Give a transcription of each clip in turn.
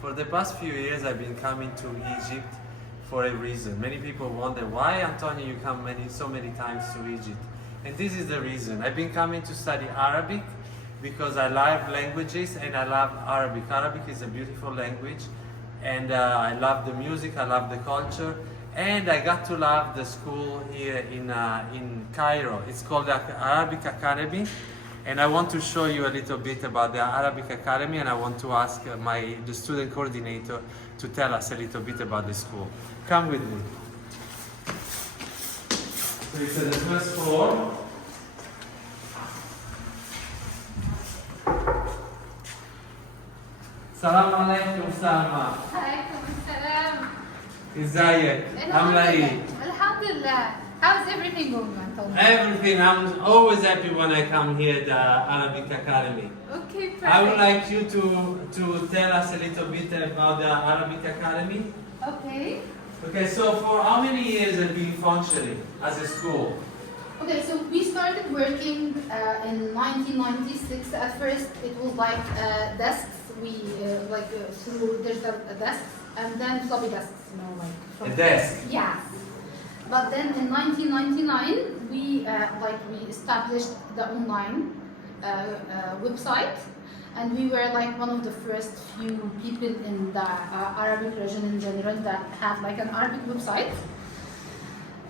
For the past few years, I've been coming to Egypt for a reason. Many people wonder why, Antonio, you come so many times to Egypt. And this is the reason. I've been coming to study Arabic because I love languages and I love Arabic. Arabic is a beautiful language, and I love the music, I love the culture, and I got to love the school here in Cairo. It's called the Arabic Academy. And I want to show you a little bit about the Arabic Academy, and I want to ask the student coordinator to tell us a little bit about the school. Come with me. So it's on the first floor. Salam alaikum, Salma. عليكم السلام. ازيك؟ عاملة ايه؟ الحمد لله. How's everything going, Antonio? Everything. I'm always happy when I come here, the Arabic Academy. Okay, perfect. I would like you to tell us a little bit about the Arabic Academy. Okay. Okay, so for how many years have you been functioning as a school? Okay, so we started working in 1996. At first, it was like desks. We through digital desks, and then floppy desks, A desk. Yes. But then in 1999, we established the online website, and we were like one of the first few people in the Arabic region in general that had like an Arabic website.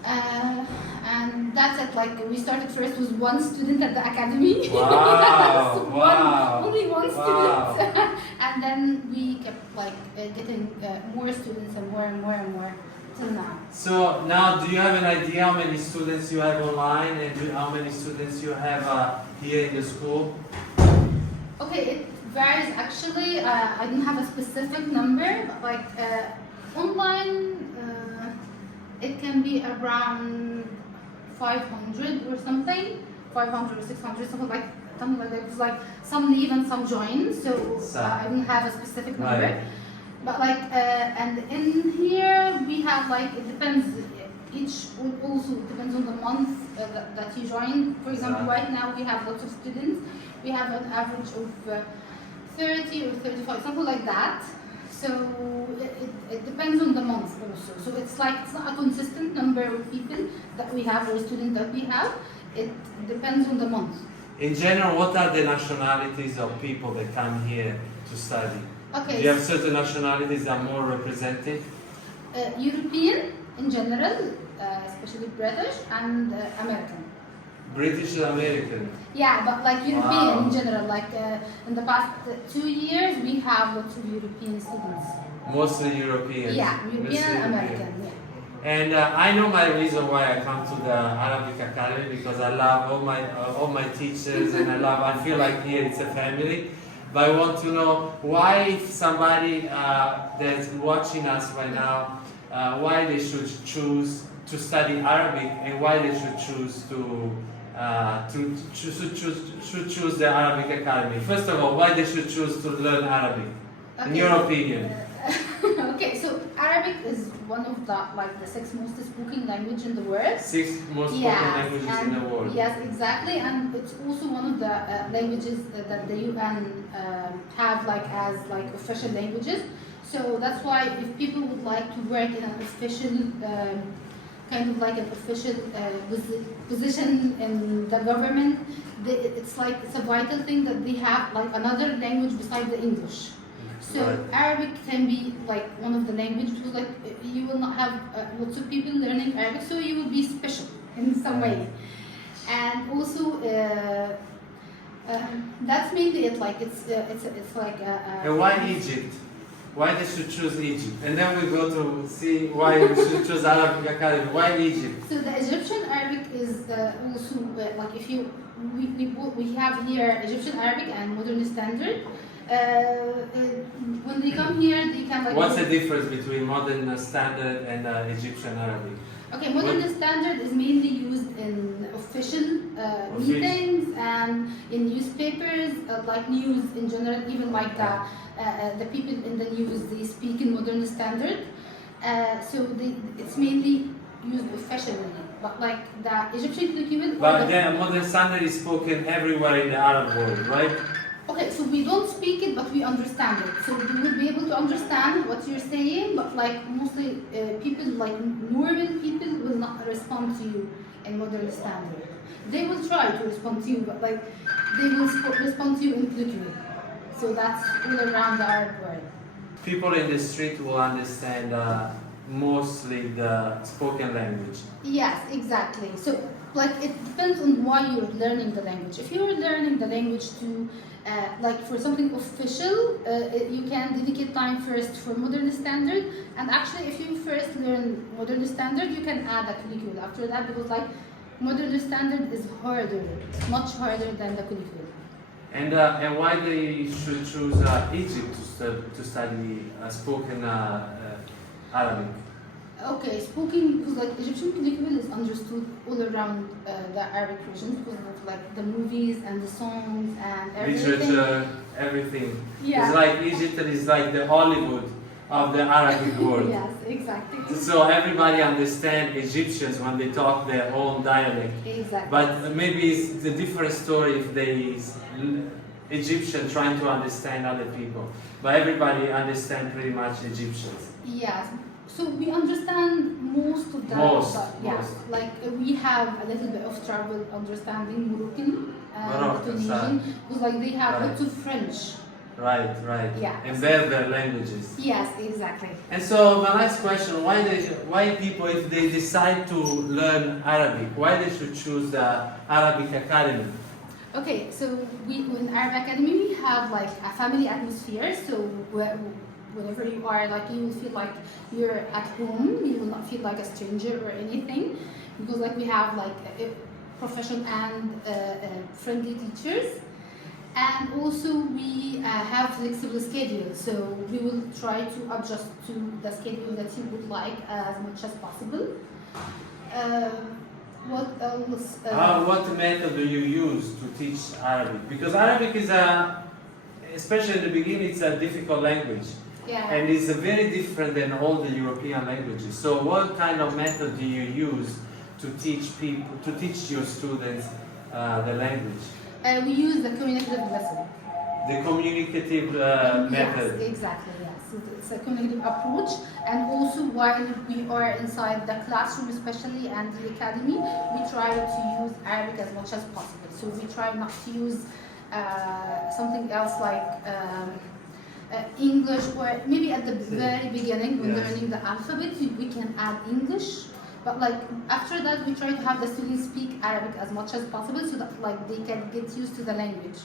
And that's it. Like we started first with one student at the academy. Wow! So Wow! only one Wow. student, and then we kept getting more students and more till now. So now, do you have an idea how many students you have online and how many students you have here in the school? Okay, it varies actually. I don't have a specific number, but online, it can be around 500 or something, 500 or 600, something like that. It's like some leave and some join, so I don't have a specific number. Right. But and in here we have it depends. Each also depends on the month that you join. For example, right now we have lots of students. We have an average of 30 or 35, something like that. So it depends on the month also. So it's not a consistent number of people that we have or students that we have. It depends on the month. In general, what are the nationalities of people that come here to study? Okay. Do you have certain nationalities that are more represented? European in general, especially British and American. British and American. Yeah, but European Wow. in general. In the past 2 years, we have lots of European students. Mostly Europeans. Yeah, Mostly European and American. Yeah. And I know my reason why I come to the Arabic Academy, because I love all my teachers, and I feel like here it's a family. But I want to know why, if somebody that's watching us right now, why they should choose to study Arabic, and why they should choose choose the Arabic Academy. First of all, why they should choose to learn Arabic, in your opinion? Okay, so Arabic is one of the 6 most spoken language in the world. 6 most spoken languages in the world. Yes, exactly, and it's also one of the languages that the UN have as official languages. So that's why if people would like to work in an official an official position in the government, it's a vital thing that they have another language besides the English. So Right. Arabic can be one of the languages, because you will not have lots of people learning Arabic, so you will be special in some way. And also that's mainly it. It's like And why Egypt? Why they should choose Egypt? And then we go to see why we should choose Arabic Academy. Why Egypt? So the Egyptian Arabic is also if you we have here Egyptian Arabic and Modern Standard. When they come here, they can What's the difference between Modern Standard and Egyptian Arabic? Okay, Modern Standard is mainly used in official meetings and in newspapers, news in general. Even the people in the news, they speak in Modern Standard. So it's mainly used officially. But the Egyptian document. But the Modern Standard is spoken everywhere in the Arab world, right? Okay, so we don't speak it, but we we understand it. So we will be able to understand what you're saying, but like mostly people, like normal people, will not respond to you in modern standard. They will try to respond to you, but like they will respond to you in colloquial. So that's all around the Arab world. People in the street will understand mostly the spoken language. Yes, exactly. So, like, it depends on why you're learning the language. If you're learning the language to, like, for something official, you can dedicate time first for modern standard. And actually, if you first learn modern standard, you can add a colloquial after that because, like, modern standard is harder, much harder than the colloquial. And why they should choose Egypt to study spoken Arabic? Okay, spoken because like Egyptian colloquial is understood all around the Arabic region because of like the movies and the songs and everything. Literature, everything. Yeah. It's like Egypt is like the Hollywood of the Arabic world. Yes, exactly. So everybody understands Egyptians when they talk their own dialect. Exactly. But maybe it's a different story if they Egyptian trying to understand other people. But everybody understands pretty much Egyptians. Yes. So we understand most of that. Most. Like we have a little bit of trouble understanding Moroccan and Tunisian because like they have lots of French. Right. Yeah. And their languages. Yes, exactly. And so my last question, why people, if they decide to learn Arabic, why they should choose the Arabic Academy? Okay, so in Arab Academy we have like a family atmosphere. So whenever you are, like you will feel like you're at home. You will not feel like a stranger or anything, because like we have like professional and friendly teachers, and also we have flexible schedule. So we will try to adjust to the schedule that you would like as much as possible. What else? What method do you use to teach Arabic? Because Arabic is especially in the beginning, it's a difficult language. Yeah. And it's very different than all the European languages. So what kind of method do you use to teach your students the language? We use the communicative lesson. The communicative method. Yes, exactly, yes. It's a communicative approach, and also while we are inside the classroom especially and the academy, we try to use Arabic as much as possible. So we try not to use something else like English, or maybe at the very beginning when learning the alphabet, we can add English. But like after that, we try to have the students speak Arabic as much as possible so that like they can get used to the language.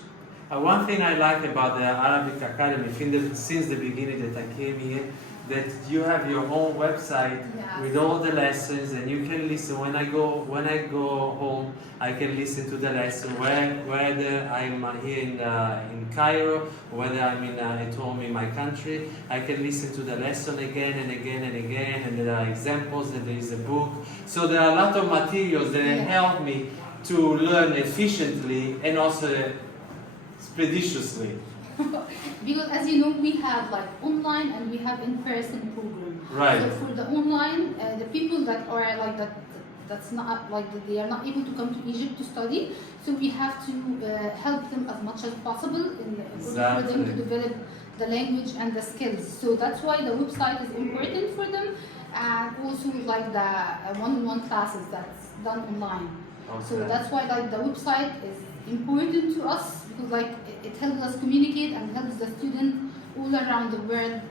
One thing I like about the Arabic Academy since the beginning that I came here, that you have your own website with all the lessons, and you can listen. When I go home, I can listen to the lesson whether I'm here in Cairo, or whether I'm at home in my country. I can listen to the lesson again and again and again, and there are examples, and there is a book. So there are a lot of materials that help me to learn efficiently and also expeditiously. Because as you know, we have like online and we have in-person program. Right. So for the online, the people that are like that's not like they are not able to come to Egypt to study. So we have to help them as much as possible in order for them to develop the language and the skills. So that's why the website is important for them, and also like the one-on-one classes that's done online. Okay. So that's why like the website is important to us, because like it helps us communicate and helps the student all around the world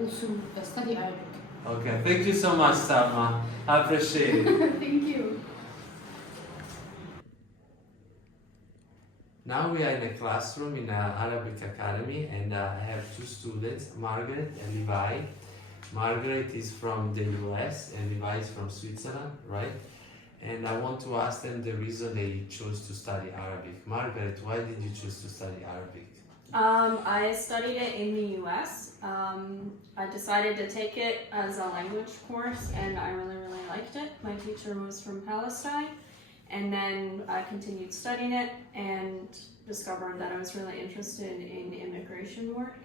also study Arabic. Okay, thank you so much, Salma. I appreciate it. Thank you. Now we are in a classroom in Arabic Academy, and I have two students, Margaret and Levi. Margaret is from the US and Levi is from Switzerland, right? And I want to ask them the reason they chose to study Arabic. Margaret, why did you choose to study Arabic? I studied it in the US. I decided to take it as a language course, and I really liked it. My teacher was from Palestine, and then I continued studying it and discovered that I was really interested in immigration work.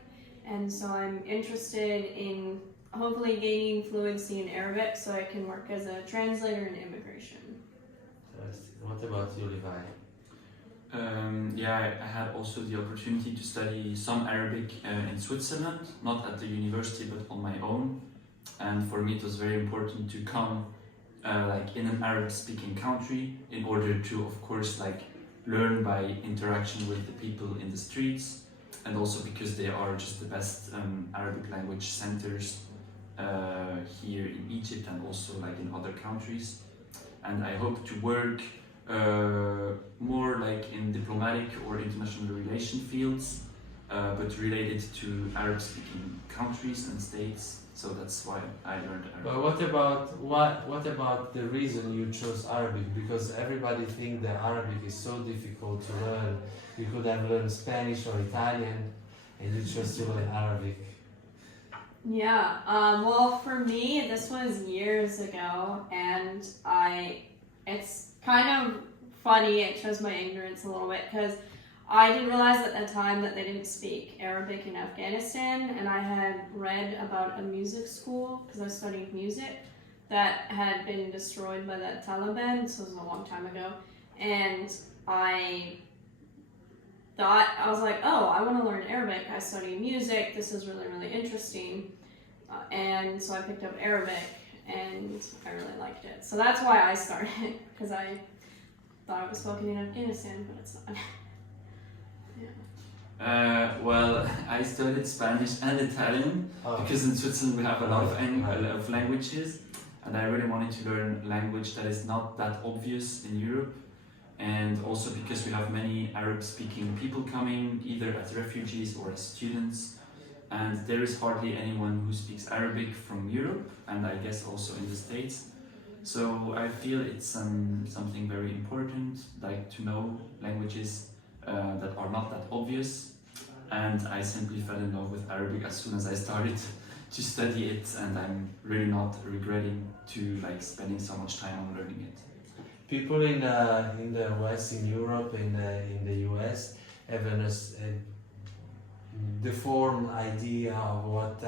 And so I'm interested in hopefully gaining fluency in Arabic so I can work as a translator in immigration. What about you, Levi? I had also the opportunity to study some Arabic in Switzerland, not at the university but on my own. And for me, it was very important to come like in an Arabic-speaking country in order to, of course, like learn by interaction with the people in the streets, and also because they are just the best Arabic language centers here in Egypt and also like in other countries. And I hope to work more like in diplomatic or international relation fields, but related to Arab-speaking countries and states. So that's why I learned Arabic. But what about the reason you chose Arabic? Because everybody think that Arabic is so difficult to learn. You could have learned Spanish or Italian, and you chose to learn Arabic. Yeah, well, for me, this was years ago, and it's kind of funny, it shows my ignorance a little bit, because I didn't realize at the time that they didn't speak Arabic in Afghanistan, and I had read about a music school, because I studied music, that had been destroyed by the Taliban, so it was a long time ago, and I was like, oh, I want to learn Arabic, I study music, this is really, really interesting, and so I picked up Arabic, and I really liked it. So that's why I started, because I thought it was spoken in Afghanistan, but it's not. Well, I studied Spanish and Italian because in Switzerland we have a lot of languages, and I really wanted to learn language that is not that obvious in Europe, and also because we have many Arab-speaking people coming, either as refugees or as students, and there is hardly anyone who speaks Arabic from Europe, and I guess also in the States. So I feel it's something very important, like to know languages that are not that obvious, and I simply fell in love with Arabic as soon as I started to study it, and I'm really not regretting to like spending so much time on learning it. People in the West, in Europe, in the US, have a deformed idea of what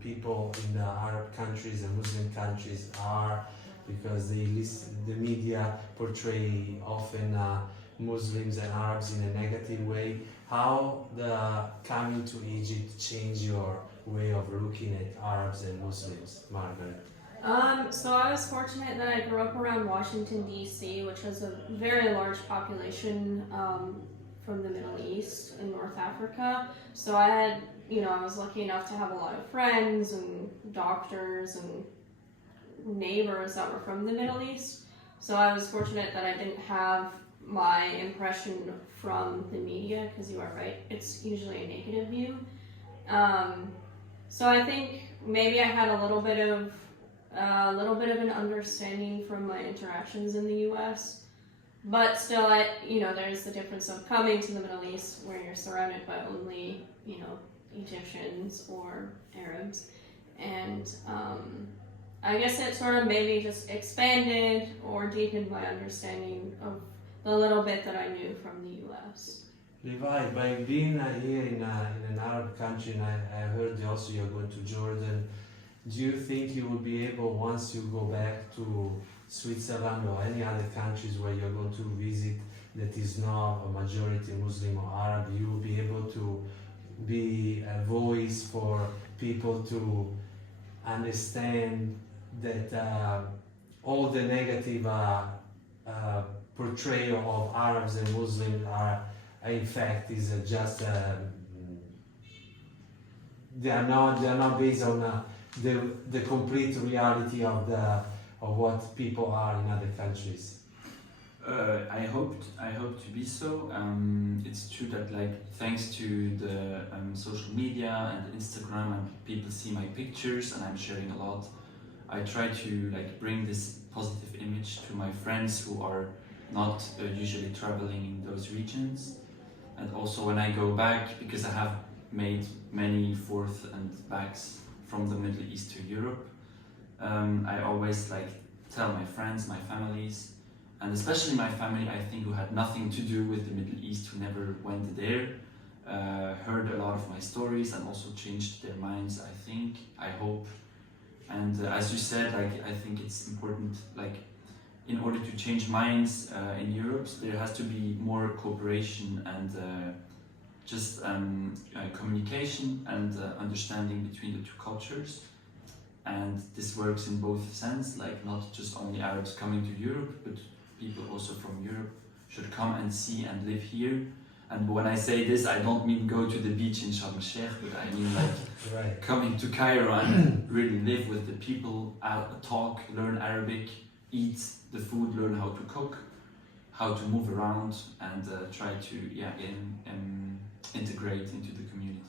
people in the Arab countries and Muslim countries are, because the media portray often Muslims and Arabs in a negative way. How the coming to Egypt changed your way of looking at Arabs and Muslims, Margaret? So I was fortunate that I grew up around Washington, D.C., which has a very large population from the Middle East and North Africa. So I had, I was lucky enough to have a lot of friends and doctors and neighbors that were from the Middle East. So I was fortunate that I didn't have my impression from the media, because you are right, it's usually a negative view. So I think maybe I had a little bit of an understanding from my interactions in the U.S., but still, there's the difference of coming to the Middle East where you're surrounded by only, Egyptians or Arabs, and I guess it sort of maybe just expanded or deepened my understanding of the little bit that I knew from the U.S. Levi, by being here in an Arab country, and I heard also you're going to Jordan, do you think you will be able, once you go back to Switzerland or any other countries where you're going to visit that is not a majority Muslim or Arab, you will be able to be a voice for people to understand that all the negative portrayal of Arabs and Muslims are in fact is just they are not based on the complete reality of what people are in other countries. I hope to be so. It's true that thanks to the social media and Instagram, and people see my pictures and I'm sharing a lot, I try to bring this positive image to my friends who are not usually traveling in those regions. And also when I go back, because I have made many forth and backs from the Middle East to Europe, I always tell my friends, my families, and especially my family, I think, who had nothing to do with the Middle East, who never went there, heard a lot of my stories and also changed their minds, I think, I hope. And as you said, I think it's important, in order to change minds in Europe, there has to be more cooperation and just communication and understanding between the two cultures. And this works in both sense, like not just only Arabs coming to Europe, but people also from Europe should come and see and live here. And when I say this, I don't mean go to the beach in Sharm el-Sheikh, but I mean like Right. coming to Cairo and really live with the people, talk, learn Arabic, eat the food, learn how to cook, how to move around, and try to integrate into the community.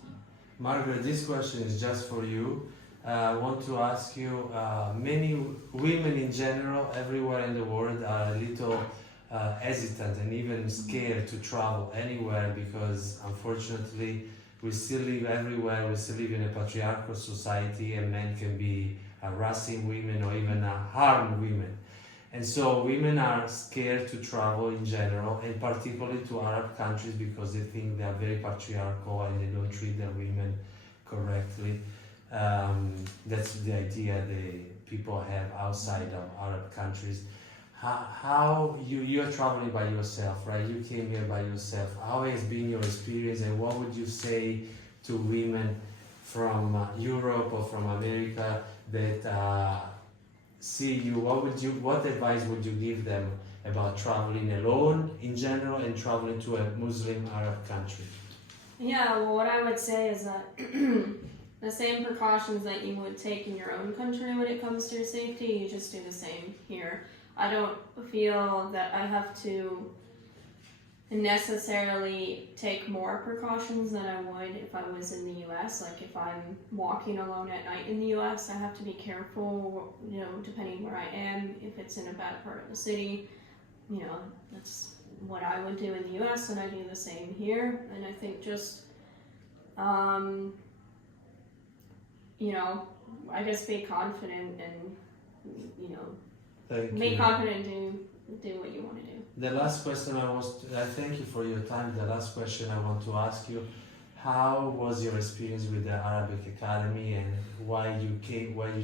Margaret, this question is just for you. I want to ask you, many women in general, everywhere in the world, are a little hesitant and even scared to travel anywhere because unfortunately we still live everywhere, we still live in a patriarchal society and men can be harassing women or even harm women. And so women are scared to travel in general and particularly to Arab countries because they think they are very patriarchal and they don't treat their women correctly. That's the idea the people have outside of Arab countries. How you're traveling by yourself, right? You came here by yourself. How has been your experience, and what would you say to women from Europe or from America that see you? What advice would you give them about traveling alone in general and traveling to a Muslim Arab country? Yeah, well, what I would say is that the same precautions that you would take in your own country when it comes to your safety, you just do the same here. I don't feel that I have to necessarily take more precautions than I would if I was in the US. Like if I'm walking alone at night in the US, I have to be careful, you know, depending where I am. If it's in a bad part of the city, you know, that's what I would do in the US, and I do the same here. And I think just, you know, I guess be confident and, you know, be confident and do what you want to do. The last question I thank you for your time. The last question I want to ask you, how was your experience with the Arabic Academy and why you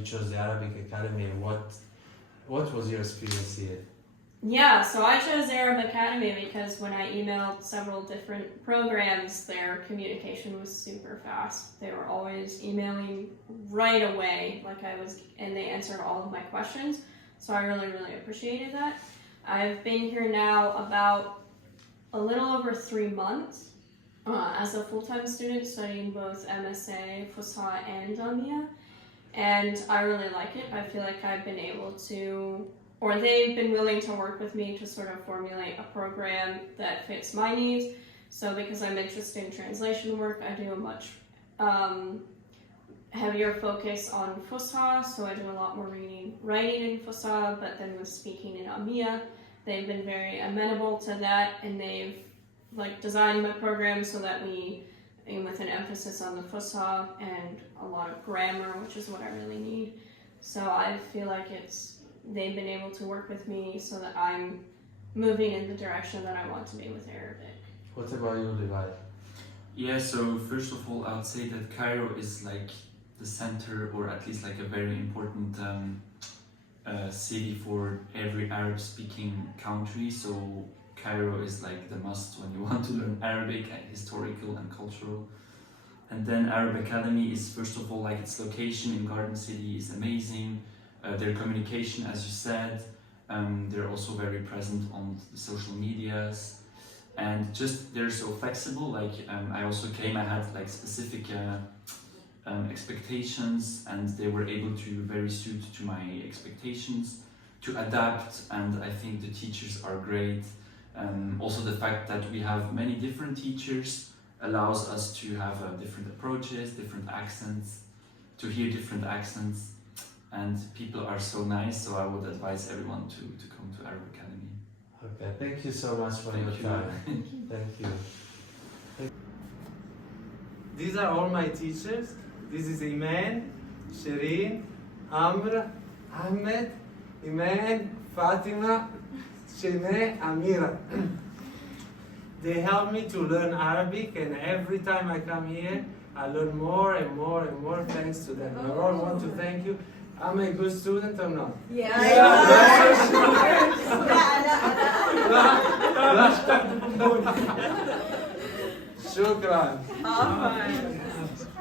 chose the Arabic Academy, and what was your experience here? Yeah, so I chose Arab Academy because when I emailed several different programs, their communication was super fast. They were always emailing right away, and they answered all of my questions. So I really, really appreciated that. I've been here now about a little over 3 months as a full-time student studying both MSA, Fusha, and Amia. And I really like it. I feel like I've been able to, or they've been willing to work with me to sort of formulate a program that fits my needs. So because I'm interested in translation work, I do a much heavier focus on Fusha, so I do a lot more writing in Fusha, but then with speaking in Amia, they've been very amenable to that, and they've designed my program so that we, with an emphasis on the Fusha and a lot of grammar, which is what I really need. So I feel like they've been able to work with me so that I'm moving in the direction that I want to be with Arabic. What about you, Levi? Yeah, so first of all, I would say that Cairo is like the center, or at least like a very important city for every Arab-speaking country. So Cairo is like the must when you want to learn Arabic, historical and cultural. And then Arab Academy is first of all like its location in Garden City is amazing. Their communication, as you said, they're also very present on the social medias, and just they're so flexible. I also came, I had like specific expectations, and they were able to very suit to my expectations, to adapt, and I think the teachers are great. Also the fact that we have many different teachers allows us to have different approaches, different accents, to hear different accents, and people are so nice, so I would advise everyone to come to Arab Academy. Okay, thank you so much for your time. Thank you. These are all my teachers. This is Iman, Shireen, Amr, Ahmed, Iman, Fatima, Shemay, Amira. They help me to learn Arabic, and every time I come here, I learn more and more and more thanks to them. I all want to thank you. I'm a good student or not? Yeah. شكرا. All right.